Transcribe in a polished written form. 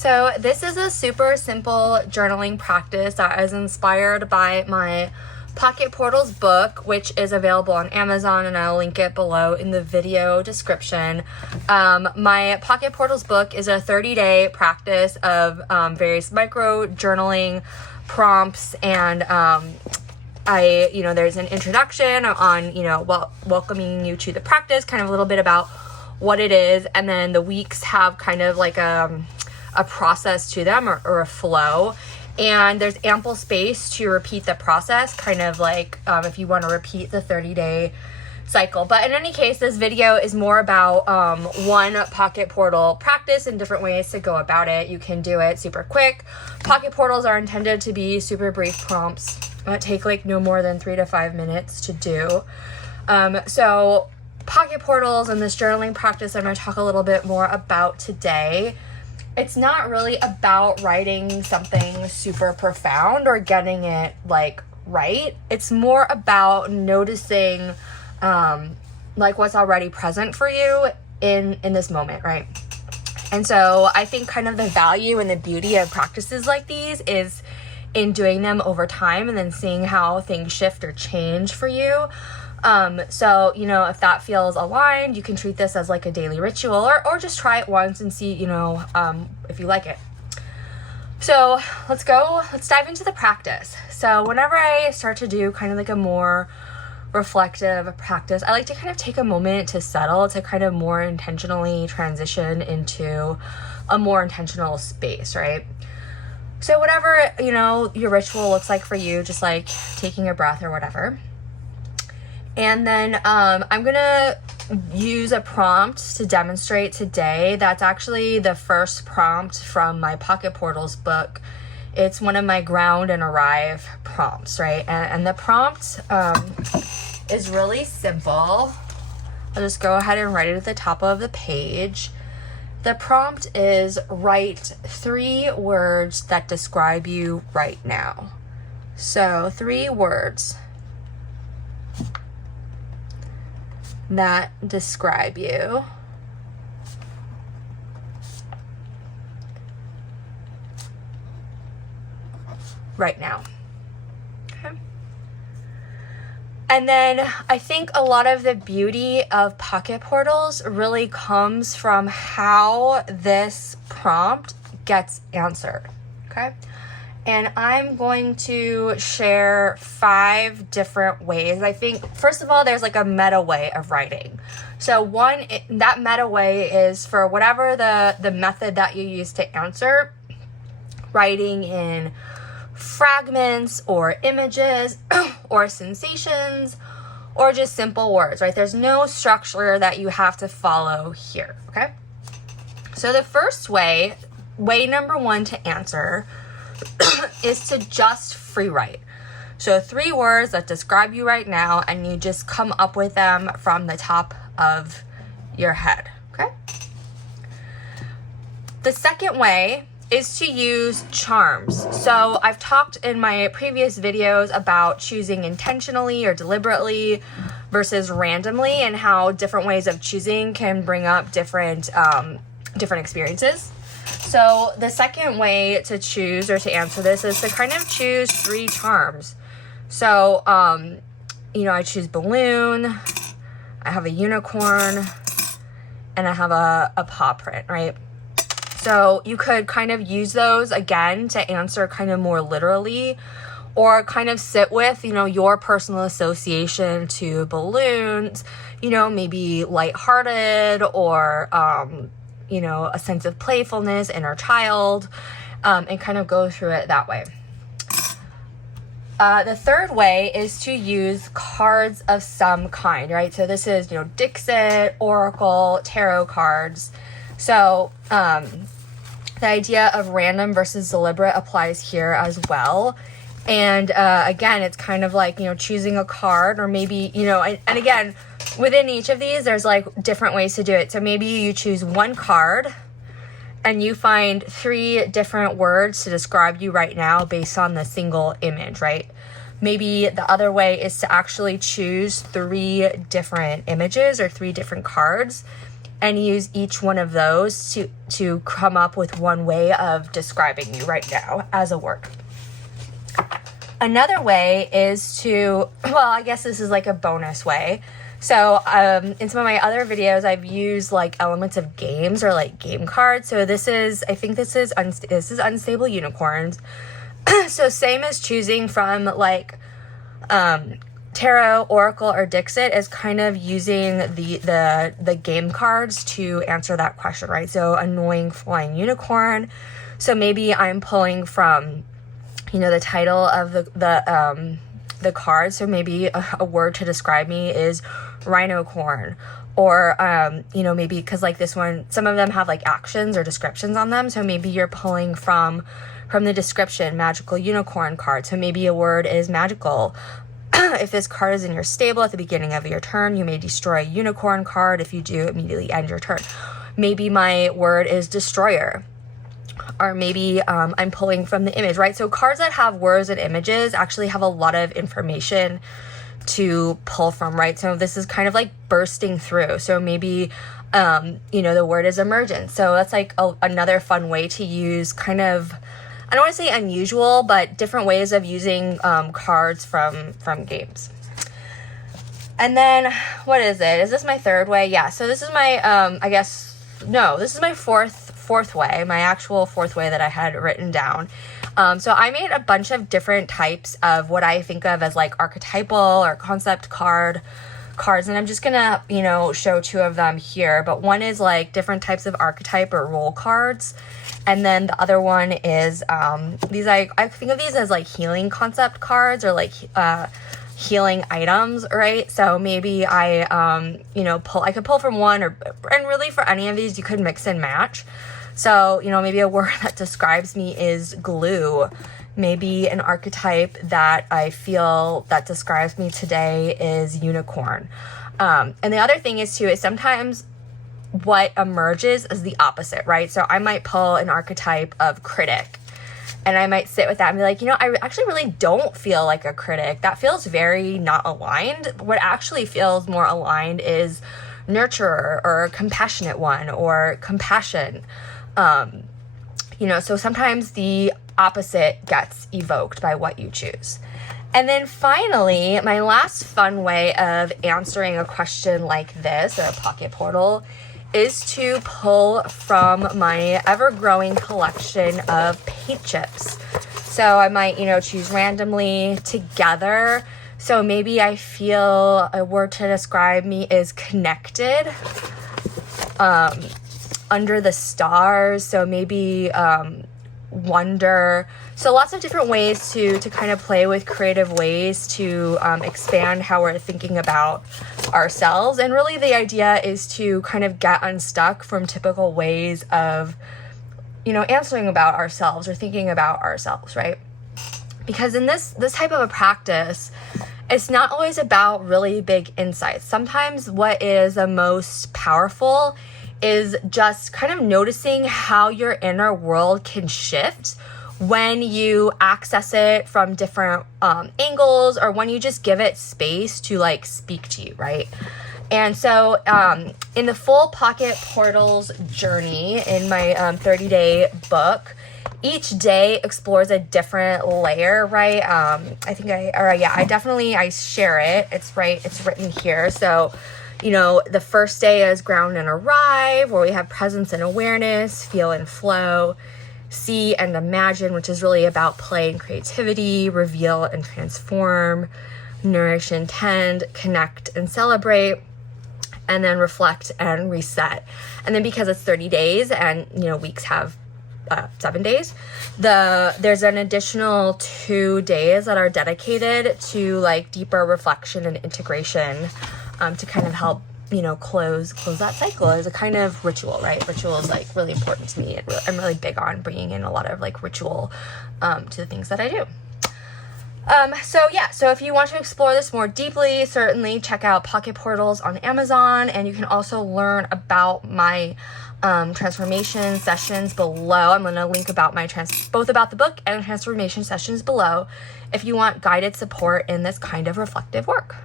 So this is a super simple journaling practice that is inspired by my Pocket Portals book, which is available on Amazon, and I'll link it below in the video description. My Pocket Portals book is a 30-day practice of various micro journaling prompts, and there's an introduction on, welcoming you to the practice, kind of a little bit about what it is, and then the weeks have kind of like a process to them or a flow, and there's ample space to repeat the process, kind of like if you want to repeat the 30-day cycle. But in any case, this video is more about one pocket portal practice and different ways to go about it. You can do it super quick. Pocket portals are intended to be super brief prompts that take like no more than 3 to 5 minutes to do. So pocket portals and this journaling practice I'm going to talk a little bit more about today. It's not really about writing something super profound or getting it like right. It's more about noticing what's already present for you in this moment, right? And so I think kind of the value and the beauty of practices like these is in doing them over time and then seeing how things shift or change for you. So, if that feels aligned, you can treat this as like a daily ritual or just try it once and see, if you like it. So let's dive into the practice. So whenever I start to do kind of like a more reflective practice, I like to kind of take a moment to settle, to kind of more intentionally transition into a more intentional space, right? So whatever, your ritual looks like for you, just like taking a breath or whatever. And then I'm going to use a prompt to demonstrate today. That's actually the first prompt from my Pocket Portals book. It's one of my ground and arrive prompts, right? And the prompt is really simple. I'll just go ahead and write it at the top of the page. The prompt is write 3 words that describe you right now. So 3 words that describe you right now. Okay. And then I think a lot of the beauty of pocket portals really comes from how this prompt gets answered. Okay. And I'm going to share 5 different ways. I think, first of all, there's like a meta way of writing. So that meta way is for whatever the method that you use to answer, writing in fragments or images or sensations or just simple words, right? There's no structure that you have to follow here, okay? So the first way number 1 to answer is to just free write. So 3 words that describe you right now, and you just come up with them from the top of your head, okay? The second way is to use charms. So I've talked in my previous videos about choosing intentionally or deliberately versus randomly, and how different ways of choosing can bring up different experiences. So the second way to choose or to answer this is to kind of choose 3 charms. So, I choose balloon, I have a unicorn, and I have a paw print, right? So you could kind of use those again to answer kind of more literally, or kind of sit with, your personal association to balloons, maybe lighthearted or, a sense of playfulness, inner child, and kind of go through it that way. The third way is to use cards of some kind, right? So this is, Dixit, Oracle, tarot cards. So the idea of random versus deliberate applies here as well. And again, it's kind of like, choosing a card, or maybe, and again, within each of these, there's like different ways to do it. So maybe you choose 1 card and you find 3 different words to describe you right now based on the single image, right? Maybe the other way is to actually choose 3 different images or 3 different cards and use each one of those to come up with one way of describing you right now as a word. Another way is to, well, I guess this is like a bonus way. So in some of my other videos, I've used like elements of games or like game cards. So this is, I think this is Unstable Unicorns. So same as choosing from like Tarot, Oracle, or Dixit, is kind of using the game cards to answer that question, right? So annoying flying unicorn. So maybe I'm pulling from, the title of the card. So maybe a word to describe me is rhinocorn. Or, maybe because like this one, some of them have like actions or descriptions on them. So maybe you're pulling from the description, magical unicorn card. So maybe a word is magical. If this card is in your stable at the beginning of your turn, you may destroy a unicorn card. If you do, immediately end your turn. Maybe my word is destroyer. Or maybe I'm pulling from the image, right? So cards that have words and images actually have a lot of information to pull from, right? So this is kind of like bursting through. So maybe, the word is emergent. So that's like another fun way to use kind of, I don't want to say unusual, but different ways of using cards from games. And then, what is it? Is this my third way? Yeah, so this is my, this is my fourth way, my actual fourth way that I had written down. So I made a bunch of different types of what I think of as like archetypal or concept cards, and I'm just gonna, show two of them here. But one is like different types of archetype or role cards. And then the other one is these, I think of these as like healing concept cards or like healing items, right? So maybe I could pull from one, and really for any of these you could mix and match. So, maybe a word that describes me is glue. Maybe an archetype that I feel that describes me today is unicorn. And the other thing is sometimes what emerges is the opposite, right? So I might pull an archetype of critic, and I might sit with that and be like, I actually really don't feel like a critic. That feels very not aligned. What actually feels more aligned is nurturer or compassionate one or compassion. So sometimes the opposite gets evoked by what you choose. And then finally, my last fun way of answering a question like this, or a pocket portal, is to pull from my ever-growing collection of paint chips. So I might, choose randomly together. So maybe I feel a word to describe me is connected, under the stars. So maybe wonder. So lots of different ways to kind of play with creative ways to expand how we're thinking about ourselves. And really the idea is to kind of get unstuck from typical ways of, answering about ourselves or thinking about ourselves, right? Because in this type of a practice, it's not always about really big insights. Sometimes what is the most powerful is just kind of noticing how your inner world can shift when you access it from different angles, or when you just give it space to like speak to you, right? And so in the full Pocket Portals journey in my 30-day book, each day explores a different layer, right? I share it. It's written here. So, the first day is ground and arrive, where we have presence and awareness, feel and flow, see and imagine, which is really about play and creativity, reveal and transform, nourish and tend, connect and celebrate, and then reflect and reset. And then because it's 30 days and, weeks have 7 days, there's an additional 2 days that are dedicated to like deeper reflection and integration, to kind of help, close that cycle as a kind of ritual, right? Ritual is like really important to me. I'm really big on bringing in a lot of like ritual to the things that I do. So if you want to explore this more deeply, certainly check out Pocket Portals on Amazon, and you can also learn about my transformation sessions below. I'm going to link about both about the book and transformation sessions below if you want guided support in this kind of reflective work.